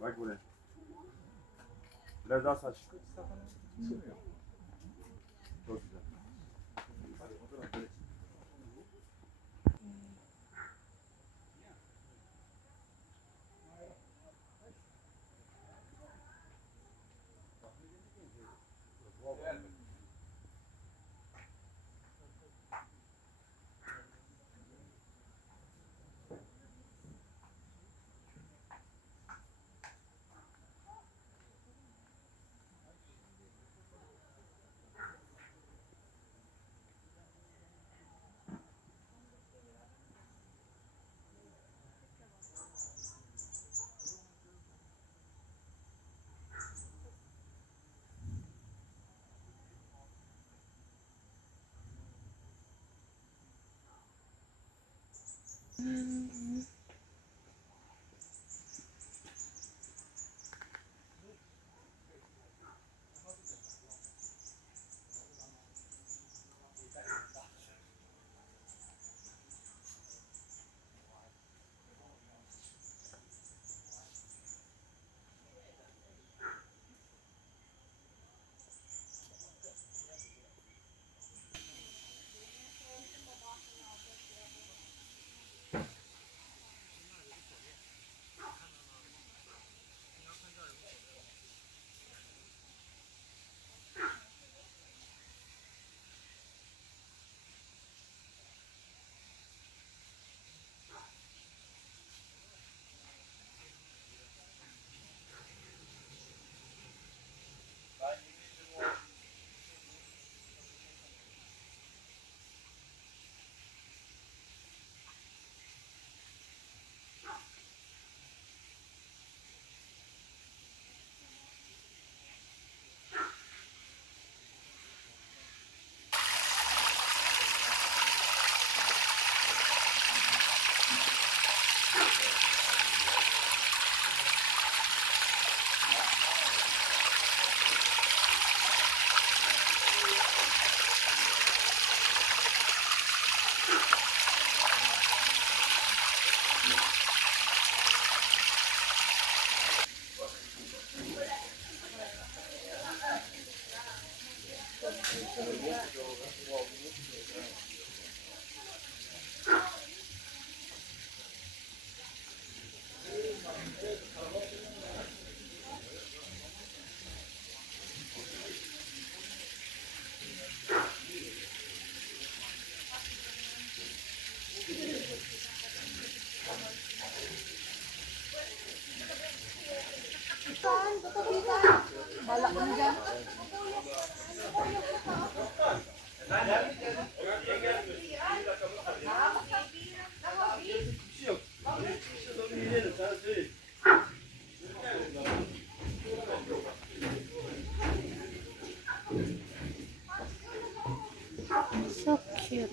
Bak buraya. Biraz daha saç. Çok güzel. Balak mo dyan. So cute.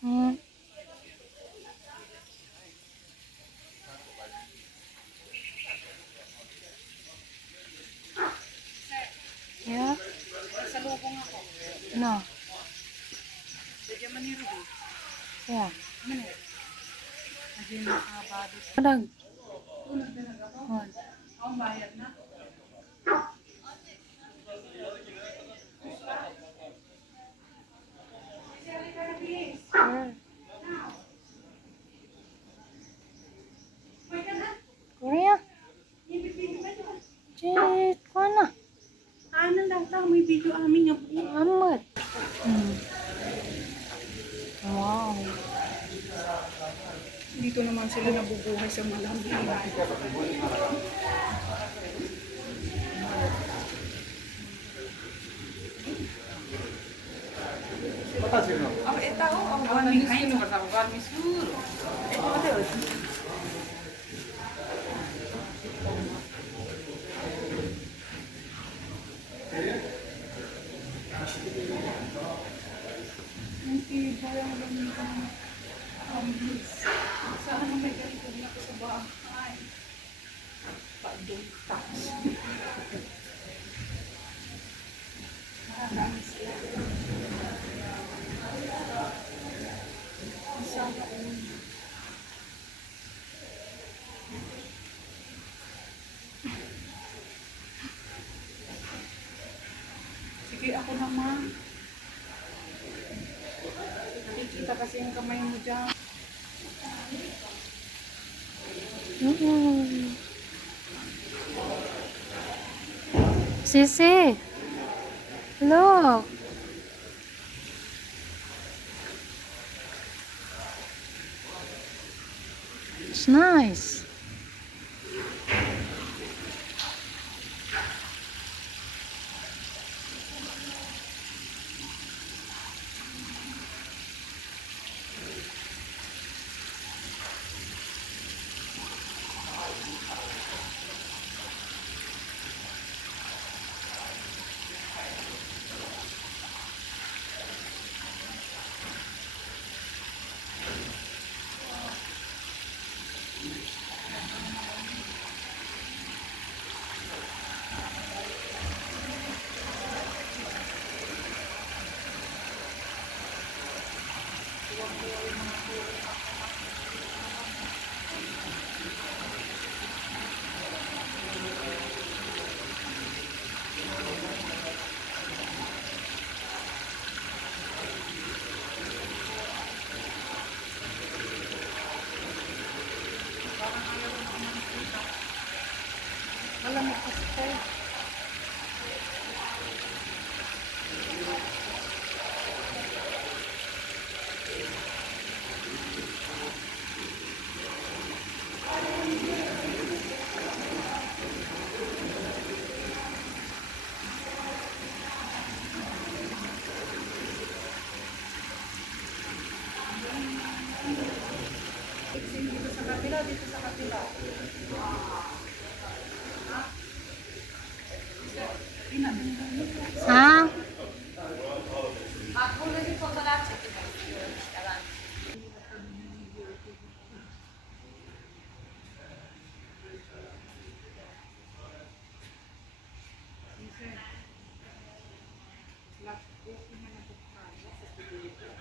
Hmm. Yeah. Salubong ako. No. Bigyan man ni Ruby. Yeah. Ano? Hindi nakababit. Padag. Unang pinagawa. Hon. Ang bayad na. Sure. Korea. Jit, mana? Ano lang daw, may video amin nga po. Amat. Hmm. Wow. Dito naman sila nabubuhay sa malambing. Ako, ito ako. Ang aming kain. Ito ito. Hindi ba yung saan may ganito na ako sa bahay? doon. Tax. Nakakaano sila. Sana sige, ako naman. Nakikita kasi yung kamay mo dyan. Mm. Sisi. Look. It's nice. Malamig kasi tayo. Dito sa kabila, dito sa kabila. Ha?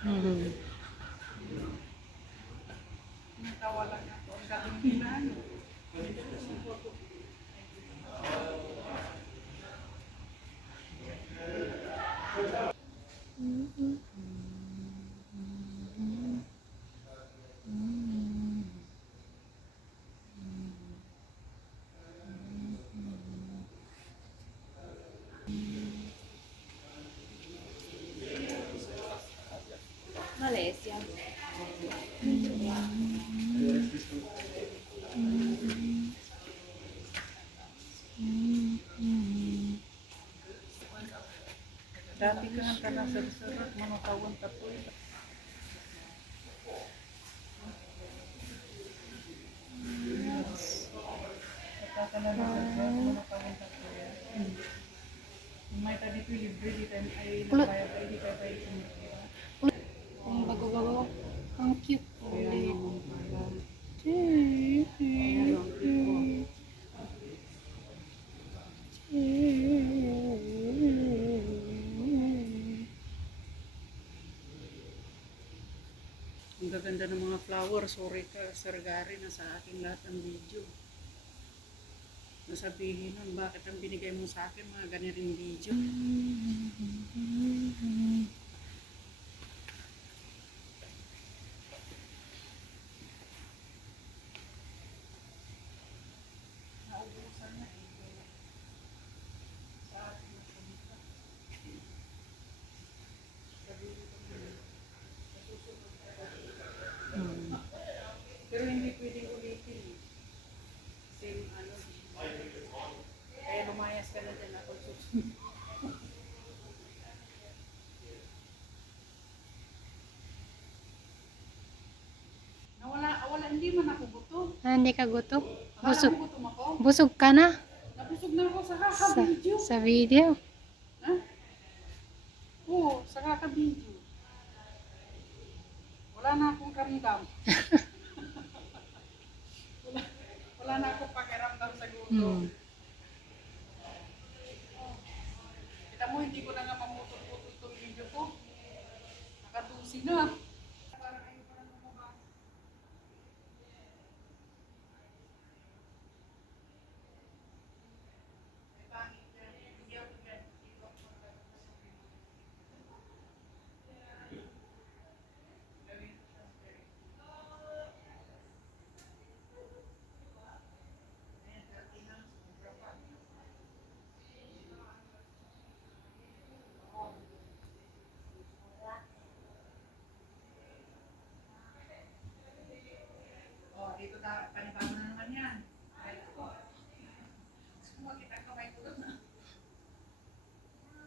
Mhm. Natawalan ako. Ang gabing hinano. Malaysia. Dati ka nga ka nasa sarap, manatawang tapoy. Nagkakala na sa sarap, manatawang tapoy. May tadi ko libre, di tayo ay nabayad tayo, di tayo tayo sumira. Ang bago-bago. Ang cute. Kaya naman pala. Ang gaganda ng mga flower. Sorry ka, Sargari, na sa akin lahat ng video. Nasabihin nun, bakit ang binigay mo sa akin mga ganitong video? Naubusan na eh. Sa akin na salita. Pero hindi pwedeng ulitin eh. Same ano. Kaya lumayas ka na dyan ako susunod. Nawala, hindi man ako gutom. Ah, hindi ka gutom? Akala Busog. mo gutom ako? Busog ka na Nabusog na ako sa sa, kaka-video. sa video. Ha? Oo, sa kaka-video. Wala na akong karingdam. wala Wala na akong pakiramdam sa gutom. Hmm. Kita mo, hindi ko na nga mamutol-putol itong video ko. Nakatusi na. Parang ayaw pa lang lumabas. May pangit yan. Hindi ako yan. Hindi ko ako maglalabas sa video. Gawin ko siya straight. Ayan, dati na. Sobra pa. Oh, dito na, panibago na naman yan. Ay, ko. Gusto mo makita ang kamay ko doon na.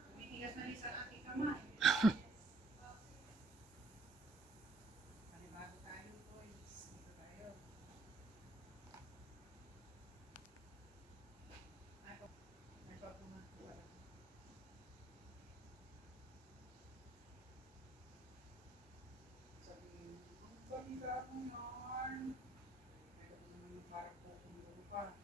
Tumitigas na rin sa aking kamay. Panibago tayo, boys. Dito tayo. Ay, pagkumantuwa lang. Sabihin, ang baliga mo yan. Ito naman yung parang pupunto pa.